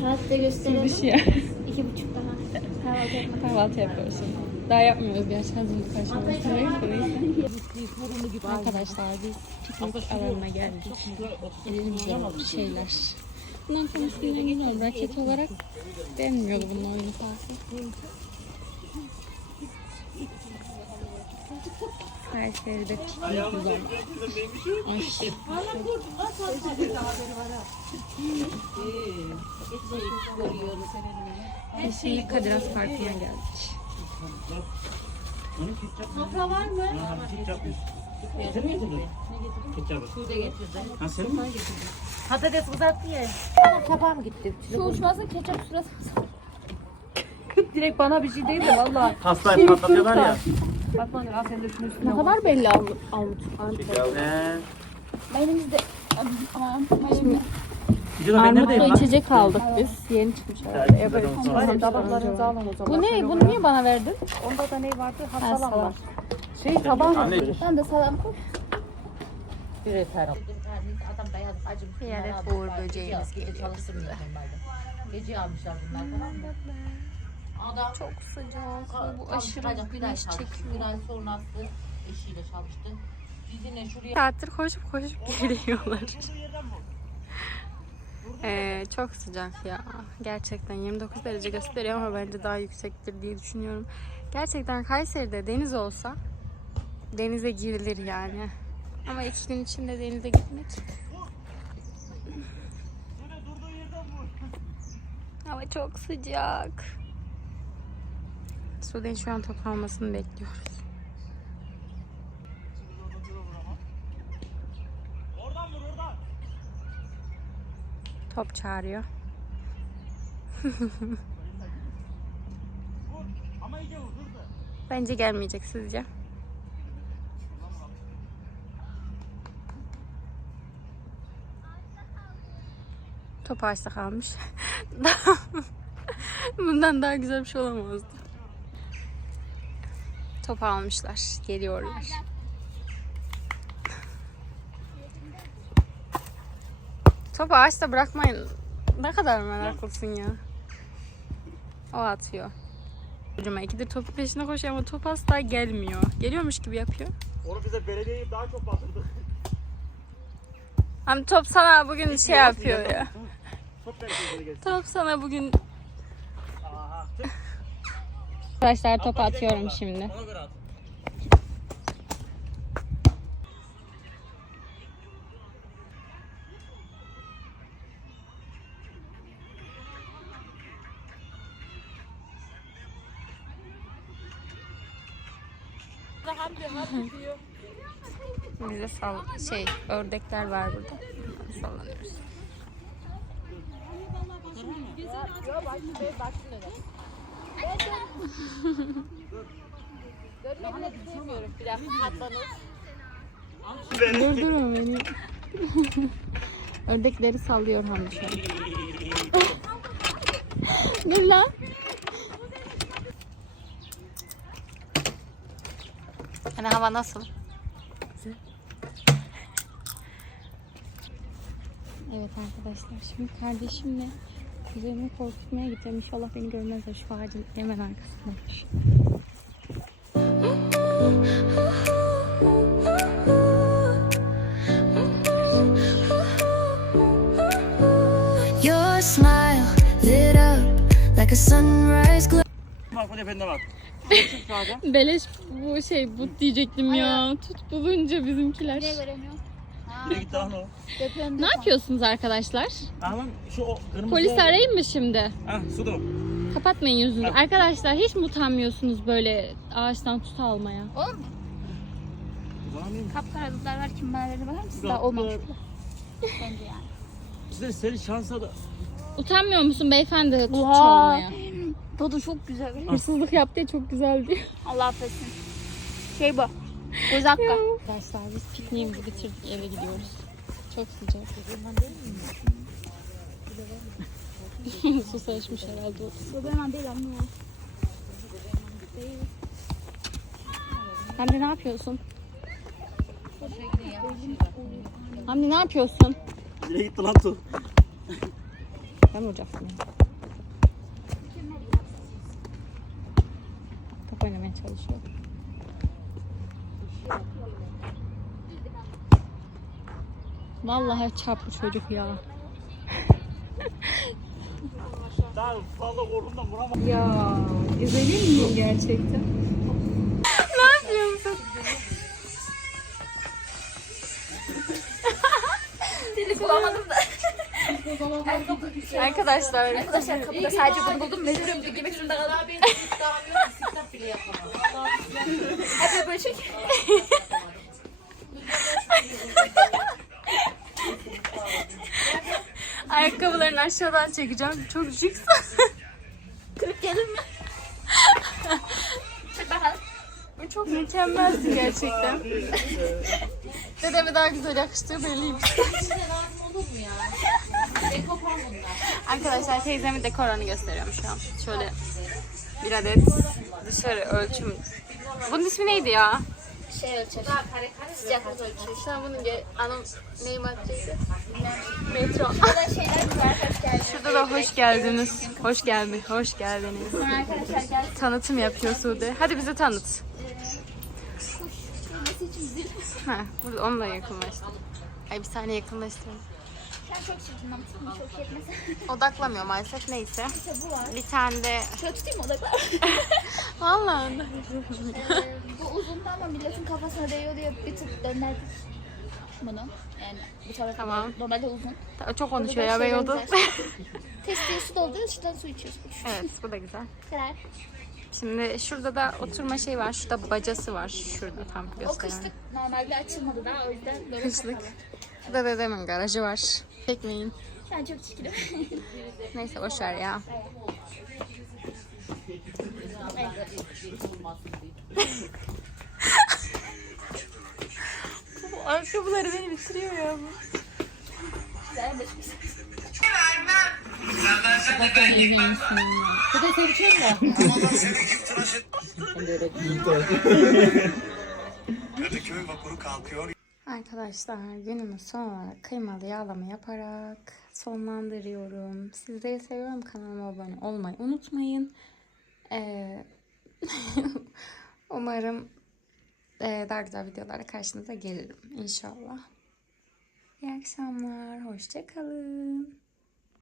Saatte gösterelim. Bir şey. İki buçuk daha. Kahvaltı yapmak. Kahvaltı yapıyoruz. Daha yapmıyoruz gerçi hazırlık aşamasındayız. Arkadaşlar biz piknik alanına geldik. Elimizde şeyler. Bundan konusunda bilmiyorum. Raket olarak beğenmiyordu bunun oyunu fazla. Kayseri'de piknik alanı. Ay. Biz şimdi Kadiras Parkı'na geldik. Patates kızarttı ya. Kafam gitti. Şu uçmasın ketçap sırası. Direkt bana bir şey değil de valla. Hastayı patlatıyorlar ya. Fatma Nur al sen de üstüne Ne kadar belli Armut. Armut. Ee, Elimizde. Videoda ben neredeyim Armutlu lan? içecek aldık biz. Yeni çıkmış herhalde. Ya böyle Aynen tabaklarınızı alın o zaman. Bu ne? Bunu niye bana verdin? Onda da ne vardı? Ha, salam. var. Şey taban? Anne. Ben de salam koy. Bir yeter. Bir yere uğur böceğimiz Gece- geliyor Gece almışlar bunlar tamam mı? Adam Çok sıcak. Bu aşırı güneş çekiyor. Sonrası eşiyle çalıştı. Dizine şuraya Saattir koşup koşup geliyorlar. Ee, çok sıcak ya. Gerçekten 29 derece gösteriyor ama bence daha yüksektir diye düşünüyorum. Gerçekten Kayseri'de deniz olsa denize girilir yani. Ama iki gün içinde denize gitmek Hava çok sıcak. Sude'nin şu an toplanmasını bekliyoruz. Top çağırıyor. Bence gelmeyecek sizce. Top ağaçta kalmış. Bundan daha güzel bir şey olamazdı. Top almışlar. Geliyorlar. Topu ağaçta bırakmayın. Ne kadar meraklısın ya. O atıyor. Ucuma ikidir topun peşine koşuyor ama top asla gelmiyor. Geliyormuş gibi yapıyor. Onu bize belediyeyi daha çok batırdı. Ama top sana bugün şey yapıyor ya. Top sana bugün... Arkadaşlar top atıyorum şimdi. Bize sal şey ördekler var burada. Sallanıyoruz. Durdurma beni. Ördekleri sallıyor Hamdi şu an. Dur lan. Hani hava nasıl? Evet arkadaşlar şimdi kardeşimle kuzenimi korkutmaya gideceğim. İnşallah beni görmezler şu ağacın hemen arkasındadır. Your smile lit up like a sunrise glow. Bak bu efendine bak. Beleş bu şey but diyecektim ya. Tut bulunca bizimkiler. Ne göremiyorum. Lan o? Ne yapıyorsunuz arkadaşlar? Ah lan şu o kırmızı. Polis arayayım mı şimdi? Ah su da o. Kapatmayın yüzünüzü. Arkadaşlar hiç mi utanmıyorsunuz böyle ağaçtan tut almaya? Oğlum Uzanamıyorum. kapkaralıklar var kim bana verir bakar mısın? Daha olmamış bile. Bence yani. Size seni şansa da. Utanmıyor musun beyefendi tut Oha. çalmaya? Tadı çok güzel. Hırsızlık yaptı ya çok güzel diyor. Allah affetsin. Şey bu. Hakkı. Arkadaşlar biz pikniğimizi bitirdik eve gidiyoruz. Çok sıcak. Susaşmış herhalde. o. Göbeğim değil anne. Hamdi ne yapıyorsun? Hamdi ne yapıyorsun? Nereye gitti lan su? Sen vuracaksın yani. Top oynamaya çalışıyor. Vallahi çarptı çocuk ya. Ya izledin miyim gerçekten? ne yapıyorsun? Arkadaşlar Arkadaşlar kapıda sadece bunu buldum. Mecburum bir gibi şurada kaldım. Hadi böyle çek. ayakkabılarını aşağıdan çekeceğim. Çok şıksın. Kırık gelir mi? Çok mükemmelsin gerçekten. Dedeme daha güzel yakıştığı belliymiş. Size lazım olur mu ya? Arkadaşlar teyzemin dekorunu gösteriyorum şu an. Şöyle bir adet dışarı ölçüm. Bunun ismi neydi ya? Şey ölçer. Daha kare kare Sıcaklık ölçer. Sen bunun ge- anım neyim atacağıydı? Metro. Şurada da hoş geldiniz. Hoş geldin. Hoş geldiniz. Sonra arkadaşlar gel. Tanıtım yapıyor Sude. Hadi bize tanıt. Zil? Ha, burada onunla yakınlaştır. Ay bir saniye yakınlaştıralım. Sen çok çirkin ama çok yetmez. Odaklamıyor maalesef neyse. İşte bu var. Bir tane de... Şöyle tutayım mı odaklar? Vallahi. Ee, bu uzun ama milletin kafasına değiyor diye bir tık dönerdik bunu. Yani bu tarafa Tamam. Normalde uzun. Çok konuşuyor ya Beyoğlu. Testiye su dolduruyor, şuradan su içiyorsun. evet bu da güzel. Karar. Şimdi şurada da oturma şey var. Şurada bacası var. Şurada tam O gösteren. kışlık normalde açılmadı daha o yüzden böyle Kışlık. kapalı. Şurada dedemin garajı var. Çekmeyin. An çok çirkinim. Neyse boş ver ya. Bu ayakkabıları beni bitiriyor ya bu. Bu da sevişiyor mu? Kadıköy vapuru kalkıyor. Arkadaşlar günümü son olarak kıymalı yağlama yaparak sonlandırıyorum. Sizleri seviyorum. Kanalıma abone olmayı unutmayın. Ee, umarım e, daha güzel videolarla karşınıza gelirim inşallah. İyi akşamlar. Hoşça kalın.